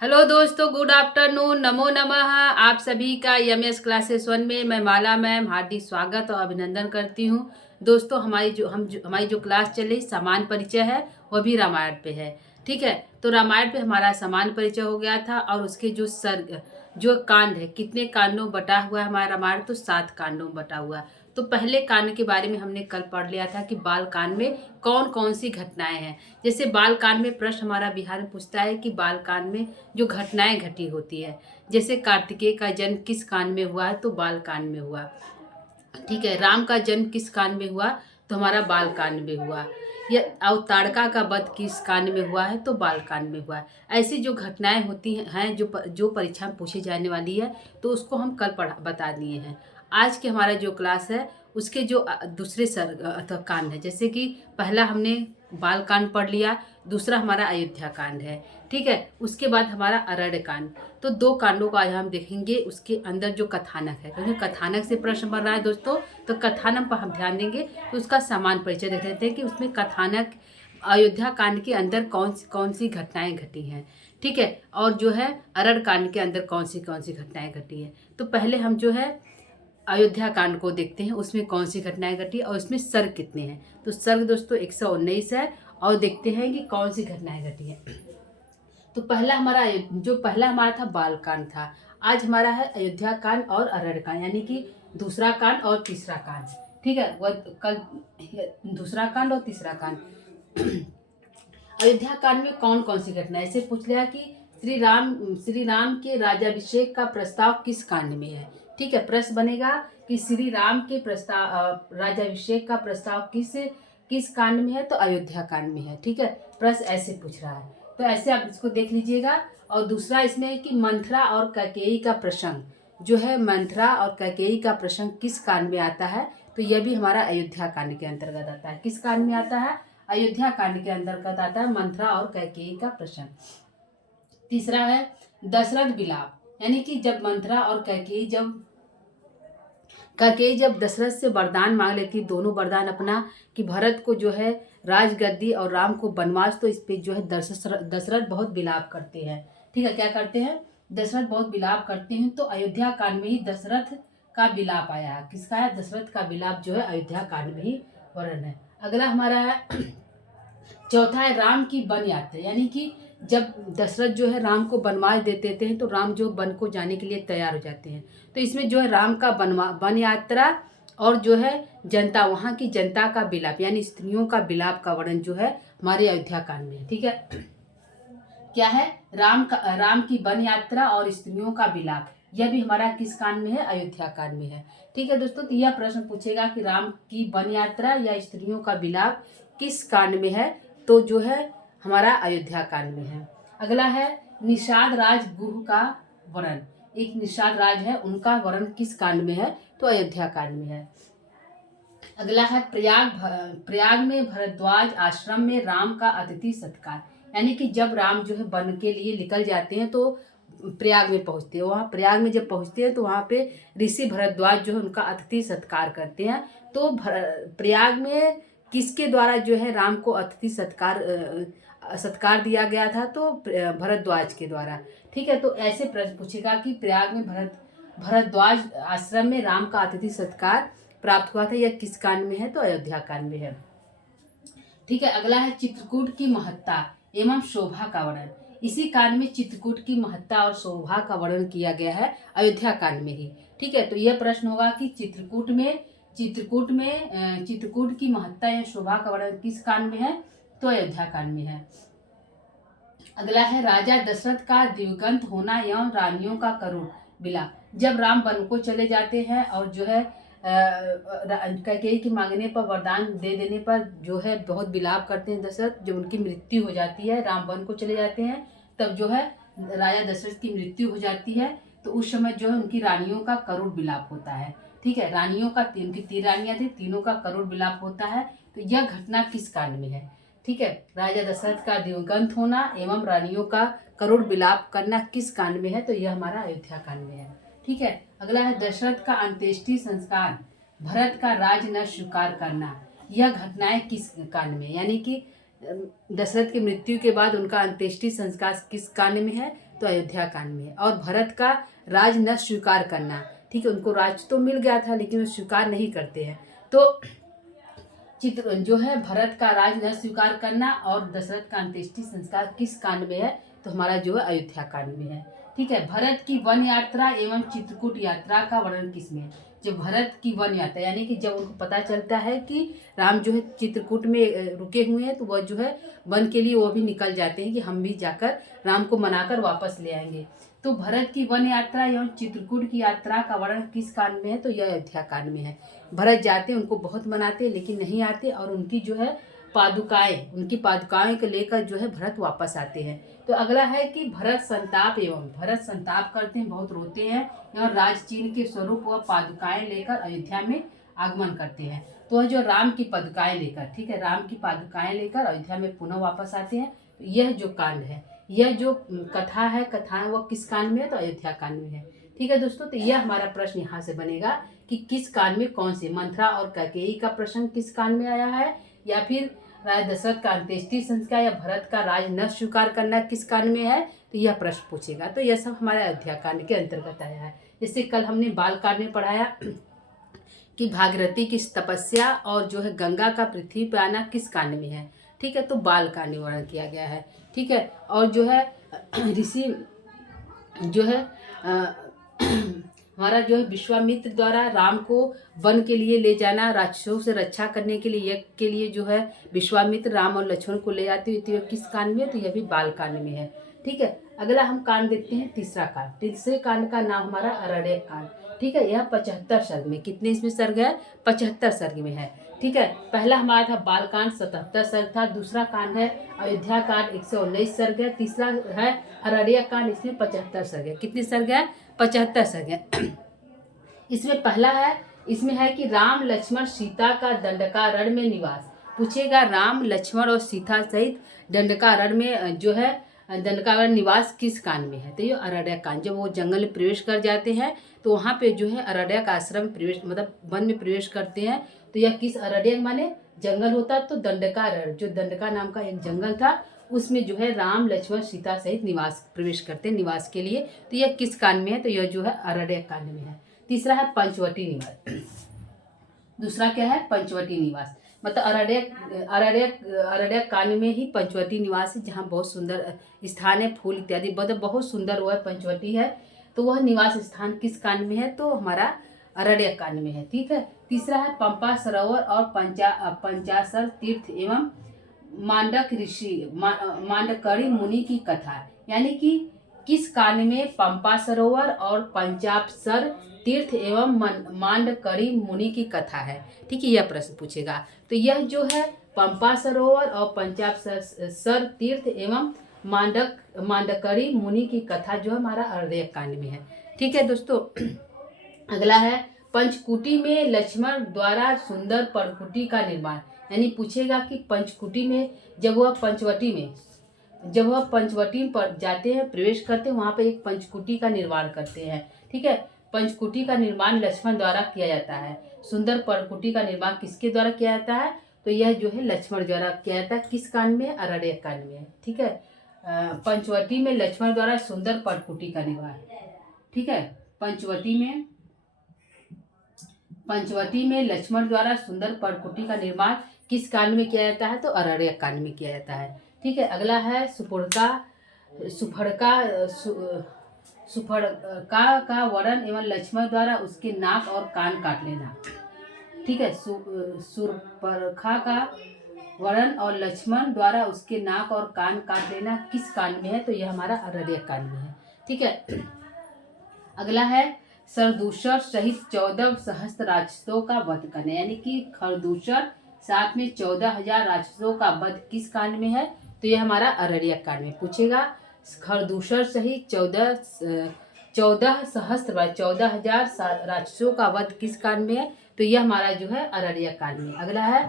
Hello दोस्तों, good afternoon, नमो नमः। आप सभी का एमएस क्लासेस 1 में मैं माला मैम हार्दिक स्वागत और अभिनंदन करती हूँ। दोस्तों, हमारी जो क्लास चल रही समान परिचय है, वह भी रामायण पे है। ठीक है, तो रामायण पे हमारा समान परिचय हो गया था और उसके जो कांड है, कितने कांडों में बटा हुआ है हमारा रामायण, तो 7 कांडों में बटा हुआ है। तो पहले कांड के बारे में हमने कल पढ़ लिया था कि बाल कांड में कौन कौन सी घटनाएं हैं। जैसे बाल कांड में प्रश्न हमारा बिहार में पूछता है कि बाल कांड में जो घटनाएं घटी होती है, जैसे कार्तिकेय का जन्म किस कांड में हुआ है, तो बाल कांड में हुआ। ठीक है, राम का जन्म किस कांड में हुआ, तो हमारा बाल कांड में हुआ। या और ताड़का का वध किस कांड में हुआ है, तो बाल कांड में हुआ है। ऐसी जो घटनाएं होती हैं जो परीक्षा में पूछी जाने वाली है, तो उसको हम कल बता दिए हैं। आज के हमारा जो क्लास है उसके जो दूसरे कांड है, जैसे कि पहला हमने बाल कांड पढ़ लिया, दूसरा हमारा अयोध्या कांड है। ठीक है, उसके बाद हमारा अरण्य कांड। तो 2 कांडों को आज हम देखेंगे, उसके अंदर जो कथानक है, क्योंकि कथानक से प्रश्न बन रहा है दोस्तों, तो कथानक पर हम ध्यान देंगे। तो उसका समान परिचय देख लेते हैं कि उसमें कथानक अयोध्या कांड के अंदर कौन सी घटनाएं घटी हैं। ठीक है, और जो है अरण्य कांड के अंदर कौन सी घटनाएं घटी हैं। तो पहले हम जो है अयोध्या कांड को देखते हैं, उसमें कौन सी घटनाएं घटी और उसमें सर्ग कितने हैं। तो सर्ग दोस्तों 119 है, और देखते हैं कि कौन सी घटनाएं घटी हैं। तो पहला हमारा था बाल कांड था। आज हमारा है अयोध्या कांड और अरण्य कांड, यानी कि दूसरा कांड और तीसरा कांड। ठीक है, वह कल दूसरा कांड और तीसरा कांड। अयोध्या कांड में कौन कौन सी घटना, ऐसे पूछ लिया कि श्री राम के राज्याभिषेक का प्रस्ताव किस कांड में है। ठीक है, प्रश्न बनेगा कि श्री राम के राज्याभिषेक का प्रस्ताव किस कांड में है, तो अयोध्या कांड में है। ठीक है, प्रश्न ऐसे पूछ रहा है, तो ऐसे आप इसको देख लीजिएगा। और दूसरा इसमें है कि मंथरा और कैकेयी का प्रसंग, जो है मंथरा और कैकेयी का प्रसंग किस कांड में आता है, तो यह भी हमारा अयोध्या कांड के अंतर्गत आता है। किस कांड में आता है, अयोध्या कांड के अंतर्गत आता है मंथरा और कैकेयी का प्रसंग। तीसरा है दशरथ विलाप, यानी कि जब मंथरा और कैकेयी जब दशरथ से वरदान मांग लेती, दोनों वरदान अपना, कि भरत को जो है राजगद्दी और राम को वनवास, तो इस पे जो है दशरथ बहुत विलाप करते हैं। ठीक है, क्या करते हैं, दशरथ बहुत विलाप करते हैं। तो अयोध्या कांड में ही दशरथ का विलाप आया है। किसका है, दशरथ का विलाप जो है अयोध्या कांड में ही वर्णन है। अगला हमारा है चौथा है राम की वन यात्रा, यानी कि जब दशरथ जो है राम को वनवास दे देते हैं, तो राम जो वन को जाने के लिए तैयार हो जाते हैं। तो इसमें जो है राम का वन यात्रा और जो है जनता, वहाँ की जनता का विलाप, यानी स्त्रियों का विलाप का वर्णन जो है हमारे अयोध्या कांड में है। ठीक है, क्या है, राम की वन यात्रा और स्त्रियों का विलाप, यह भी हमारा किस कांड में है, अयोध्या कांड में है। ठीक है दोस्तों, तो यह प्रश्न पूछेगा कि राम की वन यात्रा या स्त्रियों का विलाप किस कांड में है, तो जो है हमारा अयोध्या कांड में है। अगला है निषाद राज गुह का वर्णन। एक निषाद राज है, उनका वर्णन किस कांड में है, तो अयोध्या कांड में है। अगला है प्रयाग में भरद्वाज आश्रम में राम का अतिथि सत्कार, यानी कि जब राम जो है वन के लिए निकल जाते हैं, तो प्रयाग में पहुंचते हैं। वहाँ प्रयाग में जब पहुंचते हैं, तो वहाँ पे ऋषि भरद्वाज जो है उनका अतिथि सत्कार करते हैं। तो प्रयाग में किसके द्वारा जो है राम को अतिथि सत्कार दिया गया था, तो भरद्वाज के द्वारा। ठीक है, तो ऐसे प्रश्न पूछेगा कि प्रयाग में भरद्वाज आश्रम में राम का अतिथि सत्कार प्राप्त हुआ था, यह किस कांड में है, तो अयोध्या कांड में है। ठीक है, अगला है चित्रकूट की महत्ता एवं शोभा का वर्णन। इसी कांड में चित्रकूट की महत्ता और शोभा का वर्णन किया गया है, अयोध्या कांड में ही। ठीक है, तो यह प्रश्न होगा कि चित्रकूट की महत्ता या शोभा का वर्णन किस कांड में है, तो अयोध्या कांड में है। अगला है राजा दशरथ का दिवंगत होना एवं रानियों का करुण विलाप। जब राम वन को चले जाते हैं और जो है कैकेयी की मांगने पर, वरदान दे देने पर जो है बहुत विलाप करते हैं दशरथ। जब उनकी मृत्यु हो जाती है, राम वन को चले जाते हैं, तब जो है राजा दशरथ की मृत्यु हो जाती है, तो उस समय जो है उनकी रानियों का करुण विलाप होता है। ठीक है, रानियों का उनकी 3 रानियां थी, तीनों का करुण विलाप होता है। तो यह घटना किस कांड में है। ठीक है, राजा दशरथ का दिवंगत होना एवं रानियों का करुण विलाप करना किस कांड में है, तो यह हमारा अयोध्या कांड में है। ठीक है, अगला है दशरथ का अंत्येष्टि संस्कार, भरत का राज न स्वीकार करना। यह घटनाएं किस कांड में, यानी कि दशरथ की मृत्यु के बाद उनका अंत्येष्टि संस्कार किस कांड में है, तो अयोध्या कांड में है। और भरत का राज न स्वीकार करना, ठीक है, उनको राज तो मिल गया था लेकिन वो स्वीकार नहीं करते हैं। तो चित्र जो है भरत का राज न स्वीकार करना और दशरथ का अंत्येष्टि संस्कार किस कांड में है, तो हमारा जो है अयोध्या कांड में है। ठीक है, भरत की वन यात्रा एवं चित्रकूट यात्रा का वर्णन किसमें है। जब भरत की वन यात्रा यानी कि जब उनको पता चलता है कि राम जो है चित्रकूट में रुके हुए हैं, तो वह जो है वन के लिए वो भी निकल जाते हैं कि हम भी जाकर राम को मनाकर वापस ले आएंगे। तो भरत की वन यात्रा एवं चित्रकूट की यात्रा का वर्णन किस कांड में है, तो यह अयोध्या कांड में है। भरत जाते हैं, उनको बहुत मनाते हैं लेकिन नहीं आते, और उनकी जो है उनकी पादुकाएं को लेकर जो है भरत वापस आते हैं। तो अगला है कि भरत संताप करते हैं, बहुत रोते हैं और राज चिन्ह के स्वरूप वह पादुकाएं लेकर अयोध्या में आगमन करते हैं। तो वह जो राम की पादुकाएं लेकर, ठीक है, राम की पादुकाएं लेकर अयोध्या में पुनः वापस आते हैं। तो यह जो कांड है, यह जो कथाएं वह किस कांड में है, तो अयोध्या कांड में है। ठीक है दोस्तों, तो यह हमारा प्रश्न यहाँ से बनेगा कि किस कांड में कौन से मंथरा और कैकेयी का प्रसंग किस कांड में आया है, या फिर राजा दशरथ का अंत्येष्टि संस्कार या भरत का राज न स्वीकार करना किस कांड में है, तो यह प्रश्न पूछेगा। तो यह सब हमारे अयोध्या कांड के अंतर्गत आया है। जैसे कल हमने बाल कांड में पढ़ाया कि भागीरथी की तपस्या और जो है गंगा का पृथ्वी पर आना किस कांड में है। ठीक है, तो बाल कांड में वर्णन किया गया है। ठीक है, और जो है ऋषि जो है हमारा जो है विश्वामित्र द्वारा राम को वन के लिए ले जाना, राक्षसों से रक्षा करने के लिए, यज्ञ के लिए जो है विश्वामित्र राम और लक्ष्मण को ले जाते हुए, तो किस कांड में है, तो यह भी बाल कांड में है। ठीक है, अगला हम कांड देखते हैं तीसरा कांड। तीसरे कांड का नाम हमारा अरण्यक कांड। ठीक है, यह 75 सर्ग में, कितने इसमें सर्ग है, 75 सर्ग में है। ठीक है, पहला हमारा था बाल कांड 77 सर्ग था, दूसरा कांड है अयोध्या कांड 119 सर्ग है, तीसरा है अरण्यक कांड, इसमें 75 सर्ग है। कितने सर्ग है, 75 सर्ग है। इसमें पहला है, इसमें है कि राम लक्ष्मण सीता का दंडकारण्य में निवास। पूछेगा राम लक्ष्मण और सीता सहित दंडकारण्य में जो है दंडकारण्य निवास किस कांड में है, तो ये अरण्यक कांड। जब वो जंगल में प्रवेश कर जाते हैं तो वहाँ पे जो है अरण्यक आश्रम प्रवेश, मतलब वन में प्रवेश करते हैं। तो यह किस अरण्यक माने जंगल होता, तो दंडकारण्य, जो दंडका नाम का एक जंगल था, उसमें जो है राम लक्ष्मण सीता सहित निवास प्रवेश करते हैं निवास के लिए। तो यह किस कांड में है, तो यह जो है अरण्यक कांड में है। तीसरा है पंचवटी निवास। दूसरा क्या है, पंचवटी निवास, मतलब अरण्यक कांड में ही पंचवटी निवास है, जहाँ बहुत सुंदर स्थान है, फूल इत्यादि बहुत सुंदर वह पंचवटी है। तो वह निवास स्थान किस कांड में है, तो हमारा अरण्यक कांड में है। ठीक है, तीसरा है पंपा सरोवर और पंचाशर तीर्थ एवं मांडक ऋषि मांडकरी मुनि की कथा, यानी कि किस कांड में पंपा सरोवर और पंचाशर तीर्थ एवं मांडकरी मुनि की कथा है। ठीक है, यह प्रश्न पूछेगा। तो यह जो है पंपा सरोवर और पंचाशर तीर्थ एवं मांडकरी मुनि की कथा जो है हमारा अरण्यक कांड में है। ठीक है दोस्तों, अगला है पंचकुटी में लक्ष्मण द्वारा सुंदर पर्णकुटी का निर्माण, यानी पूछेगा कि पंचकुटी में जब वह पंचवटी पर जाते हैं, प्रवेश करते हैं, वहाँ पे एक पंचकुटी का निर्माण करते हैं। ठीक है, पंचकुटी का निर्माण लक्ष्मण द्वारा किया जाता है। सुंदर पर्णकुटी का निर्माण किसके द्वारा किया जाता है, तो यह जो है लक्ष्मण द्वारा किया जाता है। किस कांड में, अरण्यक कांड में है। ठीक है, पंचवटी में लक्ष्मण द्वारा सुंदर पर्णकुटी का निर्माण। ठीक है, पंचवटी में लक्ष्मण द्वारा सुंदर पर्णकुटी का निर्माण किस कांड में किया जाता है, तो अरण्यक कांड में किया जाता है। ठीक है, अगला है सुफड़का का वर्णन एवं लक्ष्मण द्वारा उसके नाक और कान काट लेना। ठीक है, सुफड़का का वर्णन और लक्ष्मण द्वारा उसके नाक और कान काट लेना किस कांड में है, तो यह हमारा अरण्यक कांड में है। ठीक है, अगला है खरदूषण सहित 14 सहस्त्र राक्षसों का वध करना, यानी कि खरदूषण साथ में 14,000 राक्षसों का वध किस कांड में है, तो यह हमारा अरण्यक कांड में पूछेगा। खरदूषण सहित 14,000 राक्षसों का वध किस कांड में है, तो यह हमारा जो है अरण्यक कांड में। अगला है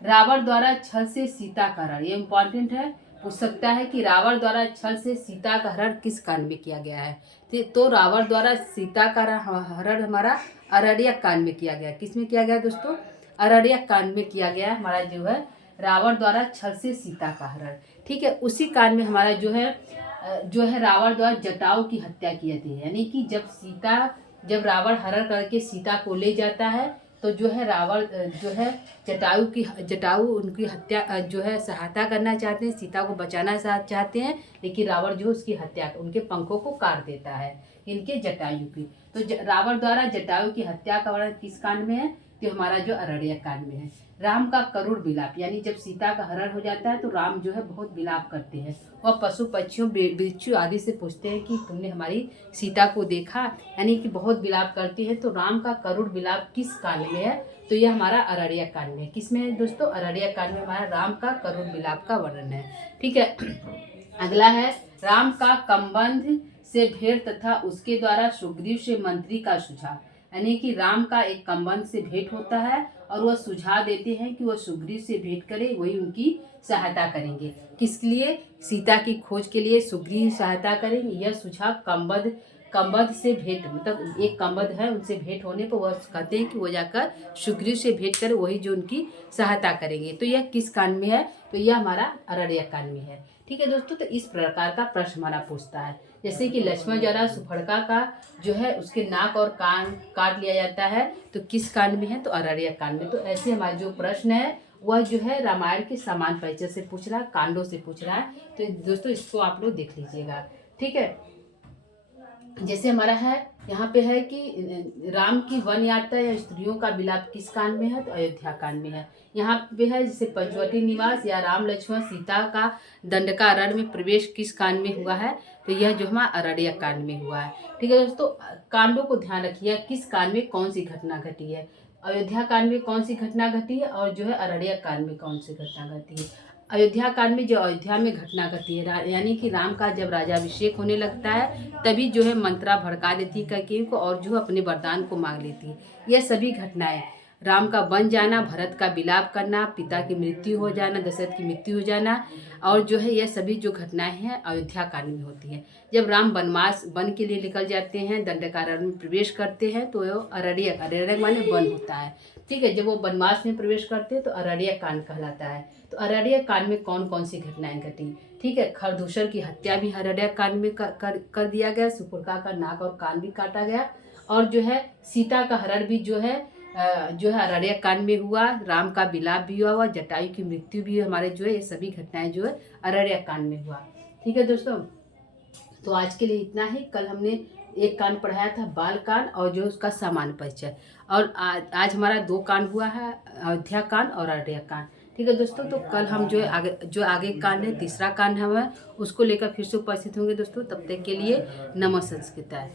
रावण द्वारा छल से सीता का हरण, ये इम्पोर्टेंट है, पूछ सकता है कि रावण द्वारा छल से सीता का हरण किस कांड में किया गया है, तो रावण द्वारा सीता का हरण हमारा अरण्यक कांड में किया गया। किस में किया गया दोस्तों, अरण्यक कांड में किया गया हमारा जो है रावण द्वारा छल से सीता का हरण। ठीक है, उसी कांड में हमारा जो है जो है रावण द्वारा जटायु की हत्या की जाती है। यानी कि जब रावण हरण करके सीता को ले जाता है तो जो है रावण जो है जटायु उनकी हत्या जो है सहायता करना चाहते हैं, सीता को बचाना चाहते हैं, लेकिन रावण जो उसकी हत्या उनके पंखों को काट देता है, इनके जटायु की। तो रावण द्वारा जटायु की हत्या का वर्णन किस कांड में है? तो हमारा जो अरण्य कांड में है। राम का करुण विलाप, यानी जब सीता का हरण हो जाता है तो राम जो है बहुत विलाप करते हैं। वह पशु पक्षियों बिच्छू आदि से पूछते हैं कि तुमने हमारी सीता को देखा, यानी कि बहुत विलाप करते हैं। तो राम का करुण विलाप किस कांड में है? तो यह हमारा अरण्य कांड में है। किसमें है दोस्तों? अरण्य कांड में हमारा राम का करुण विलाप का वर्णन है। ठीक है, अगला है राम का कम्बंध से भेंट तथा उसके द्वारा सुग्रीव से मंत्री का सुझाव। यानी कि राम का एक कम्बंध से भेंट होता है और वह सुझाव देते हैं कि वह सुग्रीव से भेंट करे, वही उनकी सहायता करेंगे। किस लिए? सीता की खोज के लिए सुग्रीव सहायता करेंगे। यह सुझाव कम्बंध से भेंट, मतलब एक कम्बंध है, उनसे भेंट होने पर वह कहते हैं कि वो जाकर सुग्रीव से भेंट करे, वही जो उनकी सहायता करेंगे। तो यह किस कांड में है? तो यह हमारा अरण्य कांड में है। ठीक है दोस्तों, तो इस प्रकार का प्रश्न हमारा पूछता है। जैसे कि लक्ष्मण द्वारा सुफड़का का जो है उसके नाक और कान काट लिया जाता है, तो किस कांड में है? तो अरण्य कांड में। तो ऐसे हमारे जो प्रश्न है वह जो है रामायण के समान परिचय से पूछ रहा है, कांडों से पूछ रहा है। तो दोस्तों इसको आप लोग देख लीजिएगा। ठीक है, जैसे हमारा है यहाँ पे है कि राम की वन यात्रा या स्त्रियों का विलाप किस कांड में है? तो अयोध्या कांड में है। यहाँ पे है जैसे पंचवटी निवास या राम लक्ष्मण सीता का दंडकारण्य में प्रवेश किस कांड में हुआ है? तो यह जो हमारा अरण्य कांड में हुआ है। ठीक है दोस्तों, कांडों को ध्यान रखिए, किस कांड में कौन सी घटना घटी है। अयोध्या कांड में कौन सी घटना घटी है और जो है अरण्य कांड में कौन सी घटना घटी है। अयोध्या कांड में जो अयोध्या में घटना घटी है, यानी कि राम का जब राजाभिषेक होने लगता है तभी जो है मंत्रा भड़का देती कैकेयी को और जो अपने वरदान को मांग लेती है। यह सभी घटनाएं, राम का वन जाना, भरत का विलाप करना, पिता की मृत्यु हो जाना, दशरथ की मृत्यु हो जाना, और जो है यह सभी जो घटनाएं हैं अयोध्या कांड में होती हैं। जब राम वन के लिए निकल जाते हैं, दंडकारण्य में प्रवेश करते हैं, तो अरण्य माने वन होता है। ठीक है, जब वो वनवास में प्रवेश करते हैं तो अरण्य कांड कहलाता है। तो अरण्य कांड में कौन कौन सी घटनाएं घटी? ठीक है, खरदूषण की हत्या भी अरण्य कांड में कर दिया गया, सुपुर्का का नाक और कान भी काटा गया, और जो है सीता का हरण भी जो है अरण्य कांड में हुआ, राम का विलाप भी हुआ, जटायु की मृत्यु भी हमारे जो है ये सभी घटनाएं जो है अरण्य कांड में हुआ। ठीक है दोस्तों, तो आज के लिए इतना ही। कल हमने एक कांड पढ़ाया था बाल कांड और जो उसका सामान्य परिचय, और आज हमारा 2 कांड हुआ है, अयोध्या कांड और अरण्य कांड। ठीक है दोस्तों, तो कल हम जो आगे कांड है, तीसरा कांड है, उसको लेकर फिर से उपस्थित होंगे दोस्तों। तब तक के लिए नमः संस्कृताय।